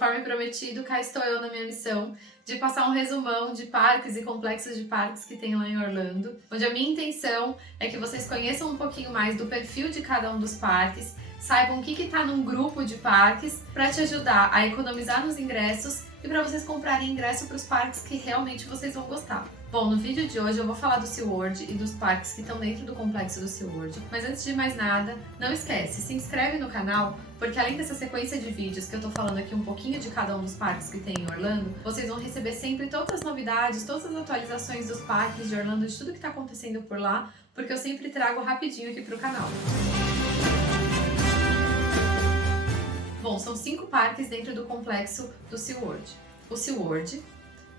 conforme prometido, cá estou eu na minha missão de passar um resumão de parques e complexos de parques que tem lá em Orlando, onde a minha intenção é que vocês conheçam um pouquinho mais do perfil de cada um dos parques, saibam o que está num grupo de parques para te ajudar a economizar nos ingressos e para vocês comprarem ingresso para os parques que realmente vocês vão gostar. Bom, no vídeo de hoje eu vou falar do SeaWorld e dos parques que estão dentro do complexo do SeaWorld, mas antes de mais nada, não esquece, se inscreve no canal, porque além dessa sequência de vídeos que eu tô falando aqui um pouquinho de cada um dos parques que tem em Orlando, vocês vão receber sempre todas as novidades, todas as atualizações dos parques de Orlando, de tudo que tá acontecendo por lá, porque eu sempre trago rapidinho aqui pro canal. Bom, são 5 parques dentro do complexo do SeaWorld. O SeaWorld,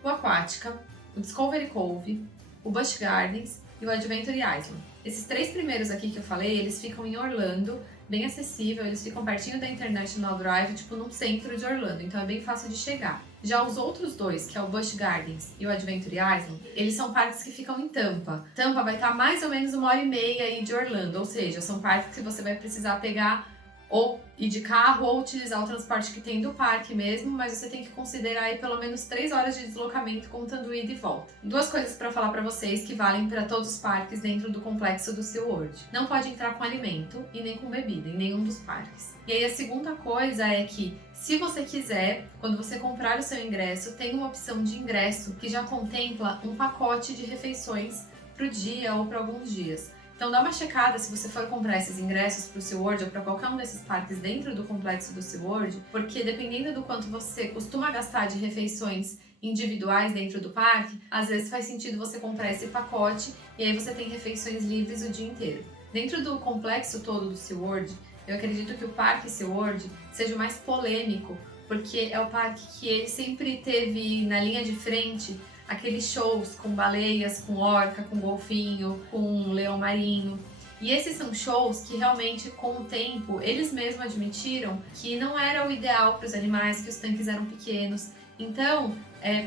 o Aquatica, o Discovery Cove, o Busch Gardens e o Adventure Island. Esses 3 primeiros aqui que eu falei, eles ficam em Orlando, bem acessível, eles ficam pertinho da International Drive, tipo no centro de Orlando, então é bem fácil de chegar. Já os outros 2, que é o Busch Gardens e o Adventure Island, eles são parques que ficam em Tampa. Tampa vai estar mais ou menos 1h30 aí de Orlando, ou seja, são parques que você vai precisar pegar ou ir de carro ou utilizar o transporte que tem do parque mesmo, mas você tem que considerar aí pelo menos 3 horas de deslocamento contando ida e volta. 2 coisas para falar para vocês que valem para todos os parques dentro do complexo do SeaWorld. Não pode entrar com alimento e nem com bebida em nenhum dos parques. E aí a segunda coisa é que, se você quiser, quando você comprar o seu ingresso, tem uma opção de ingresso que já contempla um pacote de refeições para o dia ou para alguns dias. Então dá uma checada se você for comprar esses ingressos para o SeaWorld ou para qualquer um desses parques dentro do complexo do SeaWorld, porque dependendo do quanto você costuma gastar de refeições individuais dentro do parque, às vezes faz sentido você comprar esse pacote e aí você tem refeições livres o dia inteiro. Dentro do complexo todo do SeaWorld, eu acredito que o parque SeaWorld seja o mais polêmico, porque é o parque que ele sempre teve na linha de frente aqueles shows com baleias, com orca, com golfinho, com leão marinho. E esses são shows que realmente, com o tempo, eles mesmos admitiram que não era o ideal para os animais, que os tanques eram pequenos. Então,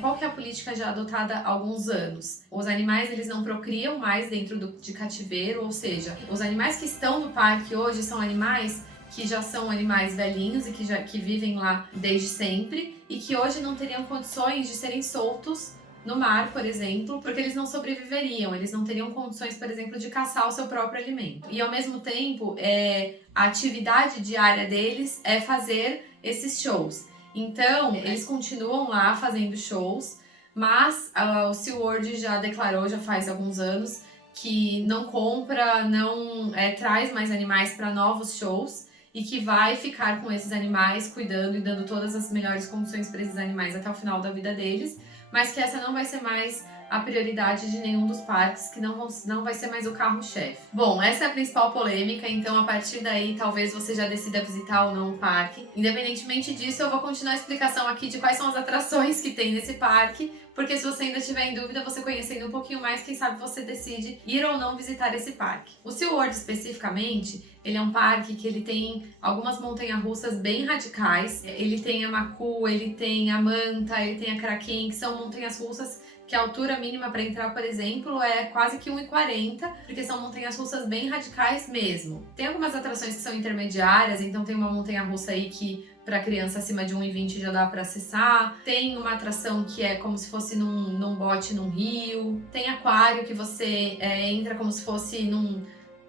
qual que é a política já adotada há alguns anos? Os animais eles não procriam mais dentro de cativeiro, ou seja, os animais que estão no parque hoje são animais que já são animais velhinhos e que vivem lá desde sempre e que hoje não teriam condições de serem soltos no mar, por exemplo, porque eles não sobreviveriam, eles não teriam condições, por exemplo, de caçar o seu próprio alimento. E ao mesmo tempo, a atividade diária deles é fazer esses shows. Então, eles continuam lá fazendo shows, mas o SeaWorld já declarou, já faz alguns anos, que não compra, não traz mais animais para novos shows e que vai ficar com esses animais, cuidando e dando todas as melhores condições para esses animais até o final da vida deles, mas que essa não vai ser mais a prioridade de nenhum dos parques, que não vai ser mais o carro-chefe. Bom, essa é a principal polêmica, então a partir daí talvez você já decida visitar ou não o parque. Independentemente disso, eu vou continuar a explicação aqui de quais são as atrações que tem nesse parque, porque se você ainda estiver em dúvida, você conhecendo um pouquinho mais, quem sabe você decide ir ou não visitar esse parque. O SeaWorld especificamente, ele é um parque que ele tem algumas montanhas-russas bem radicais. Ele tem a Macu, ele tem a Manta, ele tem a Kraken, que são montanhas-russas que a altura mínima para entrar, por exemplo, é quase que 1,40, porque são montanhas-russas bem radicais mesmo. Tem algumas atrações que são intermediárias, então tem uma montanha-russa aí que para criança acima de 1,20 já dá para acessar. Tem uma atração que é como se fosse num bote num rio. Tem aquário que você entra como se fosse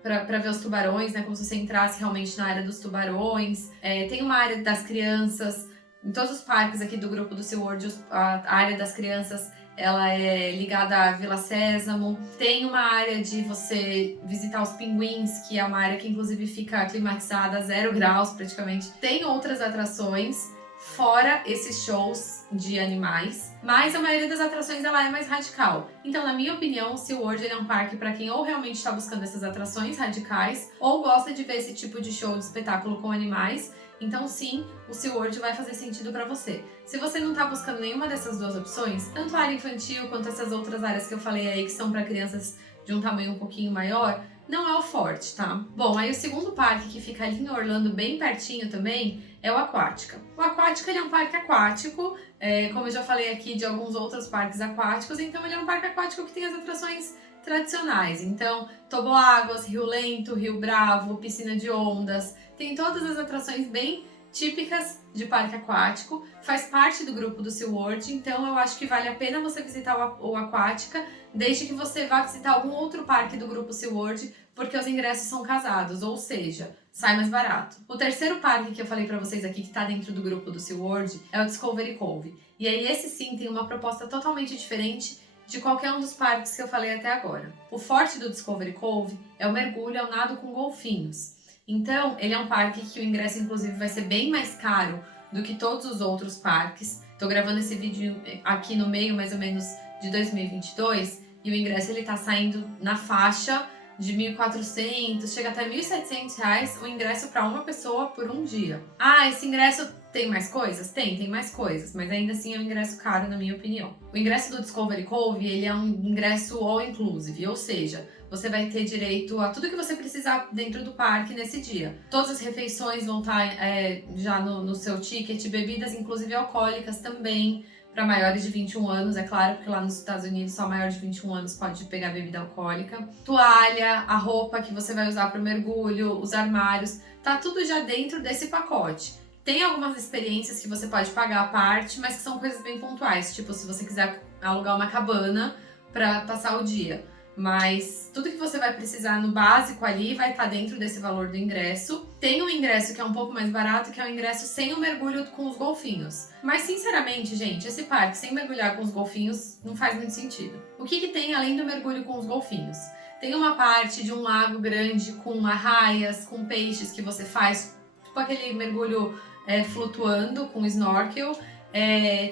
para ver os tubarões, né? Como se você entrasse realmente na área dos tubarões. Tem uma área das crianças. Em todos os parques aqui do grupo do SeaWorld, a área das crianças ela é ligada à Vila Sésamo. Tem uma área de você visitar os pinguins, que é uma área que inclusive fica climatizada a 0 graus praticamente. Tem outras atrações, fora esses shows de animais, mas a maioria das atrações ela é mais radical. Então, na minha opinião, o SeaWorld é um parque para quem ou realmente está buscando essas atrações radicais, ou gosta de ver esse tipo de show de espetáculo com animais. Então sim, o SeaWorld vai fazer sentido para você. Se você não está buscando nenhuma dessas 2 opções, tanto a área infantil quanto essas outras áreas que eu falei aí que são para crianças de um tamanho um pouquinho maior, não é o forte, tá? Bom, aí o segundo parque que fica ali em Orlando, bem pertinho também, é o Aquática. O Aquática ele é um parque aquático, como eu já falei aqui de alguns outros parques aquáticos, então ele é um parque aquático que tem as atrações tradicionais. Então, toboáguas, rio lento, rio bravo, piscina de ondas, tem todas as atrações bem típicas de parque aquático, faz parte do grupo do SeaWorld, então eu acho que vale a pena você visitar o Aquática, desde que você vá visitar algum outro parque do grupo SeaWorld, porque os ingressos são casados, ou seja, sai mais barato. O terceiro parque que eu falei pra vocês aqui, que tá dentro do grupo do SeaWorld, é o Discovery Cove. E aí esse sim tem uma proposta totalmente diferente de qualquer um dos parques que eu falei até agora. O forte do Discovery Cove é o mergulho ao nado com golfinhos. Então, ele é um parque que o ingresso, inclusive, vai ser bem mais caro do que todos os outros parques. Tô gravando esse vídeo aqui no meio, mais ou menos, de 2022, e o ingresso ele tá saindo na faixa de 1.400, chega até 1.700 reais o ingresso para uma pessoa por um dia. Ah, esse ingresso tem mais coisas? Tem mais coisas, mas ainda assim é um ingresso caro, na minha opinião. O ingresso do Discovery Cove, ele é um ingresso all-inclusive, ou seja, você vai ter direito a tudo que você precisar dentro do parque nesse dia. Todas as refeições vão estar já no seu ticket, bebidas inclusive alcoólicas também, para maiores de 21 anos, é claro, porque lá nos Estados Unidos só maior de 21 anos pode pegar bebida alcoólica. Toalha, a roupa que você vai usar para o mergulho, os armários, tá tudo já dentro desse pacote. Tem algumas experiências que você pode pagar à parte, mas que são coisas bem pontuais, tipo se você quiser alugar uma cabana para passar o dia. Mas tudo que você vai precisar no básico ali vai estar dentro desse valor do ingresso. Tem um ingresso que é um pouco mais barato, que é o ingresso sem o mergulho com os golfinhos. Mas sinceramente, gente, esse parque sem mergulhar com os golfinhos não faz muito sentido. O que tem além do mergulho com os golfinhos? Tem uma parte de um lago grande com arraias, com peixes que você faz, tipo aquele mergulho flutuando com snorkel.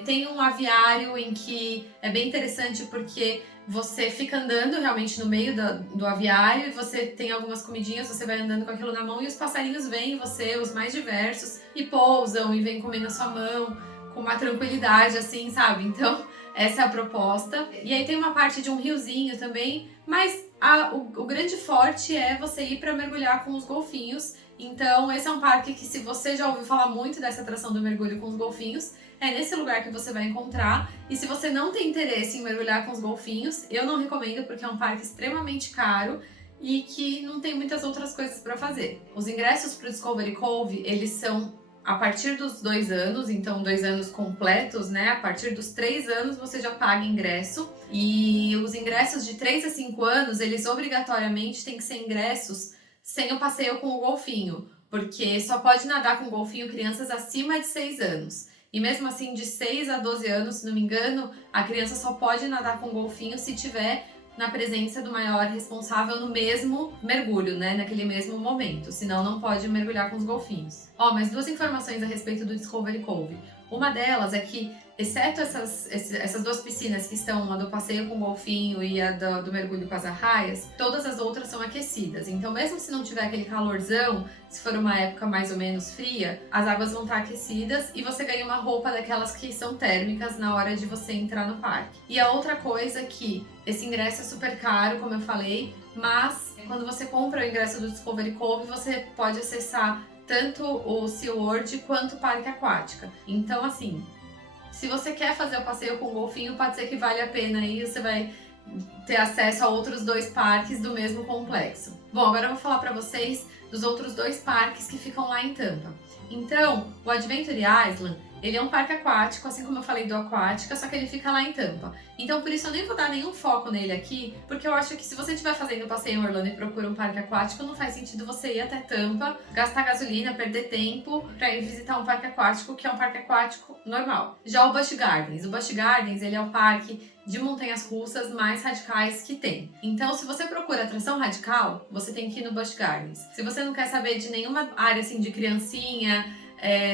Tem um aviário em que é bem interessante porque você fica andando realmente no meio do aviário e você tem algumas comidinhas, você vai andando com aquilo na mão e os passarinhos veem você, os mais diversos, e pousam e vêm comer na sua mão com uma tranquilidade assim, sabe? Então, essa é a proposta. E aí tem uma parte de um riozinho também, mas o grande forte é você ir para mergulhar com os golfinhos. Então, esse é um parque que, se você já ouviu falar muito dessa atração do mergulho com os golfinhos, é nesse lugar que você vai encontrar. E se você não tem interesse em mergulhar com os golfinhos, eu não recomendo, porque é um parque extremamente caro e que não tem muitas outras coisas para fazer. Os ingressos para o Discovery Cove, eles são a partir dos 2 anos, então 2 anos completos, né? A partir dos 3 anos você já paga ingresso. E os ingressos de 3 a 5 anos, eles obrigatoriamente têm que ser ingressos sem o passeio com o golfinho, porque só pode nadar com o golfinho crianças acima de 6 anos. E mesmo assim, de 6 a 12 anos, se não me engano, a criança só pode nadar com o golfinho se tiver na presença do maior responsável no mesmo mergulho, né? Naquele mesmo momento. Senão, não pode mergulhar com os golfinhos. Mas 2 informações a respeito do Discovery Cove. Uma delas é que, exceto essas 2 piscinas que estão, a do passeio com o golfinho e a do mergulho com as arraias, todas as outras são aquecidas. Então, mesmo se não tiver aquele calorzão, se for uma época mais ou menos fria, as águas vão estar aquecidas e você ganha uma roupa daquelas que são térmicas na hora de você entrar no parque. E a outra coisa é que esse ingresso é super caro, como eu falei, mas quando você compra o ingresso do Discovery Cove, você pode acessar tanto o SeaWorld quanto o Parque Aquática. Então, assim, se você quer fazer o passeio com o golfinho, pode ser que vale a pena aí, você vai ter acesso a outros 2 parques do mesmo complexo. Bom, agora eu vou falar para vocês dos outros 2 parques que ficam lá em Tampa. Então, o Adventure Island, ele é um parque aquático, assim como eu falei do Aquática, só que ele fica lá em Tampa. Então, por isso eu nem vou dar nenhum foco nele aqui, porque eu acho que se você estiver fazendo passeio em Orlando e procura um parque aquático, não faz sentido você ir até Tampa, gastar gasolina, perder tempo pra ir visitar um parque aquático, que é um parque aquático normal. Já o Busch Gardens, ele é o parque de montanhas russas mais radicais que tem. Então, se você procura atração radical, você tem que ir no Busch Gardens. Se você não quer saber de nenhuma área assim de criancinha,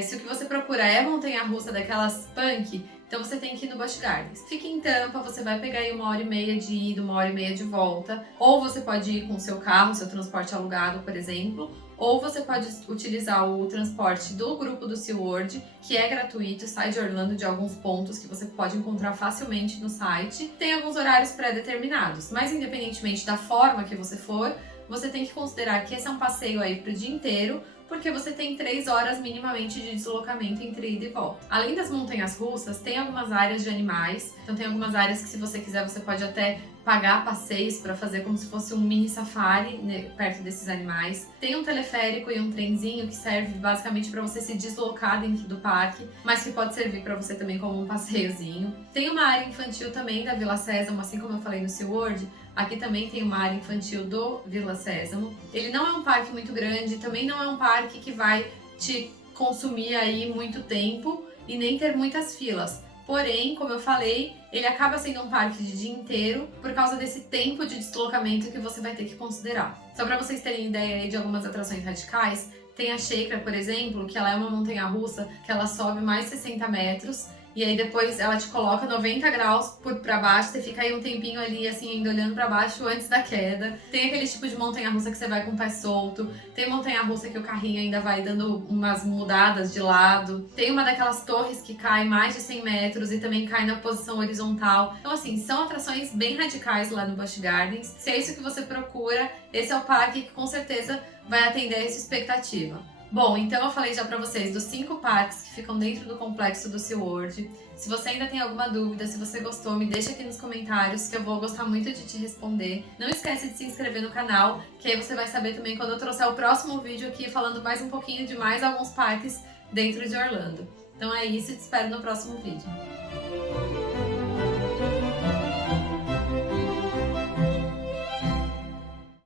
se o que você procura é montanha-russa daquelas punk, então você tem que ir no Busch Gardens. Fica em Tampa, você vai pegar aí 1h30 de ida, 1h30 de volta. Ou você pode ir com o seu carro, seu transporte alugado, por exemplo. Ou você pode utilizar o transporte do grupo do SeaWorld, que é gratuito, sai de Orlando de alguns pontos que você pode encontrar facilmente no site. Tem alguns horários pré-determinados, mas independentemente da forma que você for, você tem que considerar que esse é um passeio aí pro dia inteiro, porque você tem 3 horas minimamente de deslocamento entre ida e volta. Além das montanhas russas, tem algumas áreas de animais, então tem algumas áreas que, se você quiser, você pode até pagar passeios para fazer como se fosse um mini safari, né, perto desses animais. Tem um teleférico e um trenzinho que serve basicamente para você se deslocar dentro do parque, mas que pode servir para você também como um passeiozinho. Tem uma área infantil também da Vila Sésamo, assim como eu falei no SeaWorld. Aqui também tem uma área infantil do Vila Sésamo. Ele não é um parque muito grande, também não é um parque que vai te consumir aí muito tempo e nem ter muitas filas. Porém, como eu falei, ele acaba sendo um parque de dia inteiro por causa desse tempo de deslocamento que você vai ter que considerar. Só para vocês terem ideia aí de algumas atrações radicais, tem a Shakra, por exemplo, que ela é uma montanha-russa que ela sobe mais 60 metros e aí depois ela te coloca 90 graus pra baixo, você fica aí um tempinho ali assim, ainda olhando pra baixo antes da queda. Tem aquele tipo de montanha-russa que você vai com o pé solto, tem montanha-russa que o carrinho ainda vai dando umas mudadas de lado, tem uma daquelas torres que cai mais de 100 metros e também cai na posição horizontal. Então assim, são atrações bem radicais lá no Busch Gardens. Se é isso que você procura, esse é o parque que com certeza vai atender a essa expectativa. Bom, então eu falei já pra vocês dos 5 parques que ficam dentro do complexo do SeaWorld. Se você ainda tem alguma dúvida, se você gostou, me deixa aqui nos comentários que eu vou gostar muito de te responder. Não esquece de se inscrever no canal, que aí você vai saber também quando eu trouxer o próximo vídeo aqui falando mais um pouquinho de mais alguns parques dentro de Orlando. Então é isso, te espero no próximo vídeo.